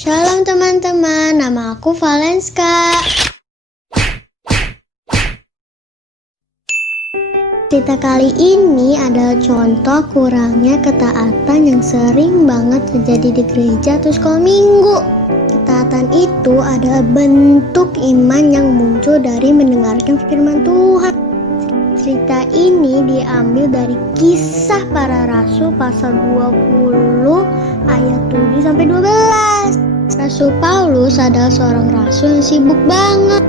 Shalom teman-teman, nama aku Valenska. Cerita kali ini adalah contoh kurangnya ketaatan yang sering banget terjadi di gereja atau sekolah minggu. Ketaatan itu adalah bentuk iman yang muncul dari mendengarkan firman Tuhan. Cerita ini diambil dari Kisah Para Rasul pasal 20 ayat 7-12. Rasul Paulus adalah seorang rasul yang sibuk banget.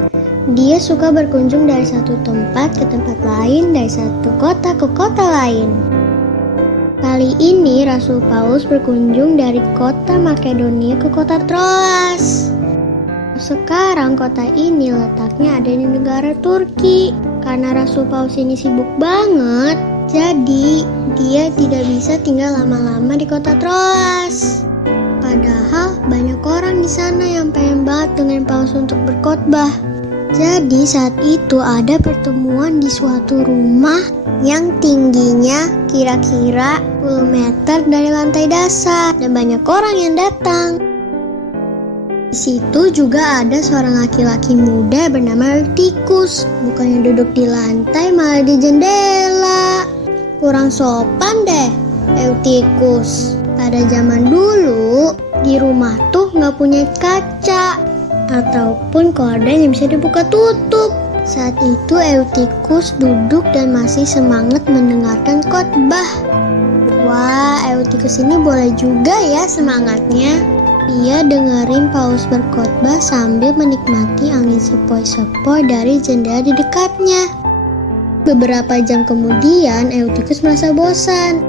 Dia suka berkunjung dari satu tempat ke tempat lain, dari satu kota ke kota lain. Kali ini Rasul Paulus berkunjung dari kota Makedonia ke kota Troas. Sekarang kota ini letaknya ada di negara Turki. Karena Rasul Paulus ini sibuk banget, jadi dia tidak bisa tinggal lama-lama di kota Troas. Padahal banyak orang di sana yang pengen banget dengan Paulus untuk berkhotbah. Jadi saat itu ada pertemuan di suatu rumah yang tingginya kira-kira 10 meter dari lantai dasar dan banyak orang yang datang. Di situ juga ada seorang laki-laki muda bernama Eutikus. Bukannya duduk di lantai, malah di jendela. Kurang sopan deh Eutikus. Pada zaman dulu, di rumah tuh nggak punya kaca ataupun korden yang bisa dibuka tutup. Saat itu Eutikus duduk dan masih semangat mendengarkan khotbah. Wah, Eutikus ini boleh juga ya semangatnya. Dia dengerin Paulus berkhotbah sambil menikmati angin sepoi-sepoi dari jendela di dekatnya. Beberapa jam kemudian Eutikus merasa bosan,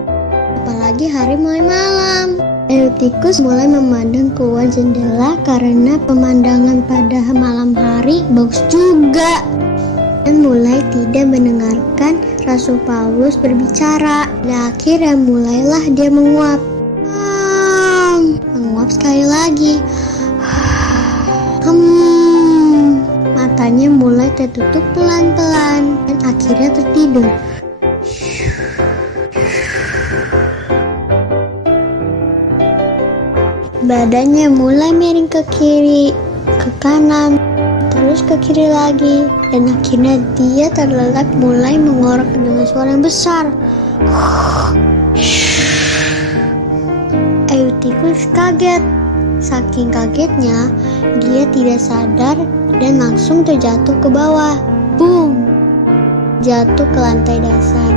apalagi hari mulai malam. Eutikus mulai memandang keluar jendela karena pemandangan pada malam hari bagus juga. Dan mulai tidak mendengarkan Rasul Paulus berbicara. Dan akhirnya mulailah dia menguap. Menguap sekali lagi. Matanya mulai tertutup pelan-pelan dan akhirnya tertidur. Badannya mulai miring ke kiri, ke kanan, terus ke kiri lagi, dan akhirnya dia terlelap mulai mengorok dengan suara yang besar. Eutikus kaget. Saking kagetnya, dia tidak sadar dan langsung terjatuh ke bawah. Boom! Jatuh ke lantai dasar.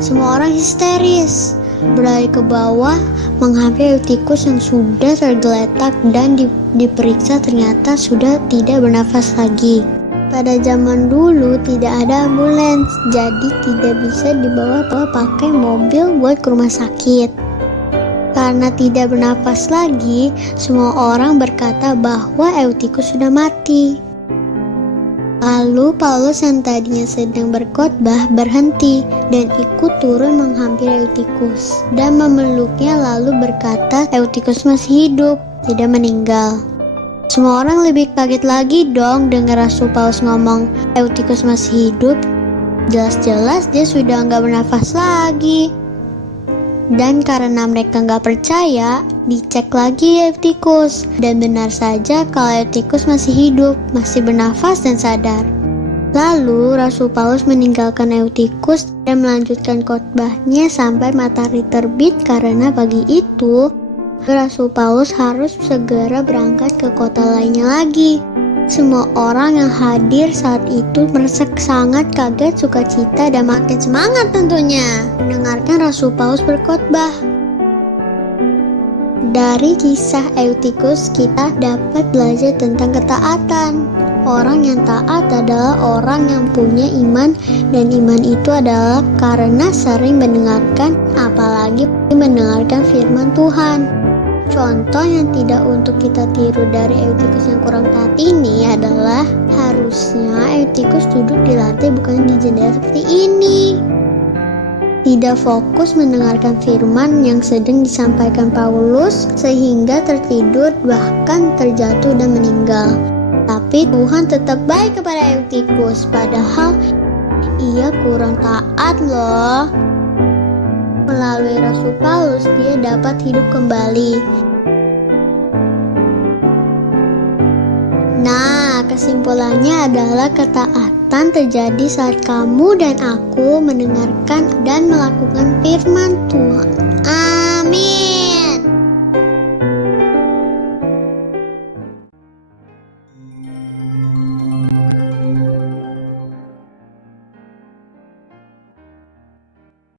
Semua orang histeris, berlari ke bawah menghampiri Eutikus yang sudah tergeletak dan diperiksa ternyata sudah tidak bernafas lagi. Pada zaman dulu tidak ada ambulans, jadi tidak bisa dibawa pakai mobil buat ke rumah sakit. Karena tidak bernafas lagi, semua orang berkata bahwa Eutikus sudah mati. Lalu Paulus yang tadinya sedang berkhotbah berhenti dan ikut turun menghampiri Eutikus dan memeluknya lalu berkata Eutikus masih hidup, tidak meninggal. Semua orang lebih kaget lagi dong dengar Rasul Paulus ngomong Eutikus masih hidup. Jelas-jelas dia sudah nggak bernafas lagi. Dan karena mereka nggak percaya, dicek lagi Eutikus. Dan benar saja kalau Eutikus masih hidup, masih bernafas dan sadar. Lalu Rasul Paulus meninggalkan Eutikus dan melanjutkan khotbahnya sampai matahari terbit karena pagi itu Rasul Paulus harus segera berangkat ke kota lainnya lagi. Semua orang yang hadir saat itu merasa sangat kaget, sukacita, dan makin semangat tentunya mendengarkan Rasul Paulus berkhotbah. Dari kisah Eutikus kita dapat belajar tentang ketaatan. Orang yang taat adalah orang yang punya iman, dan iman itu adalah karena sering mendengarkan, apalagi mendengarkan firman Tuhan. Contoh yang tidak untuk kita tiru dari Eutikus yang kurang taat ini adalah harusnya Eutikus duduk di lantai bukan di jendela seperti ini. Tidak fokus mendengarkan firman yang sedang disampaikan Paulus sehingga tertidur bahkan terjatuh dan meninggal. Tapi Tuhan tetap baik kepada Eutikus padahal ia kurang taat loh. Melalui Rasul Paulus dia dapat hidup kembali. Nah, kesimpulannya adalah ketaatan terjadi saat kamu dan aku mendengarkan dan melakukan firman Tuhan.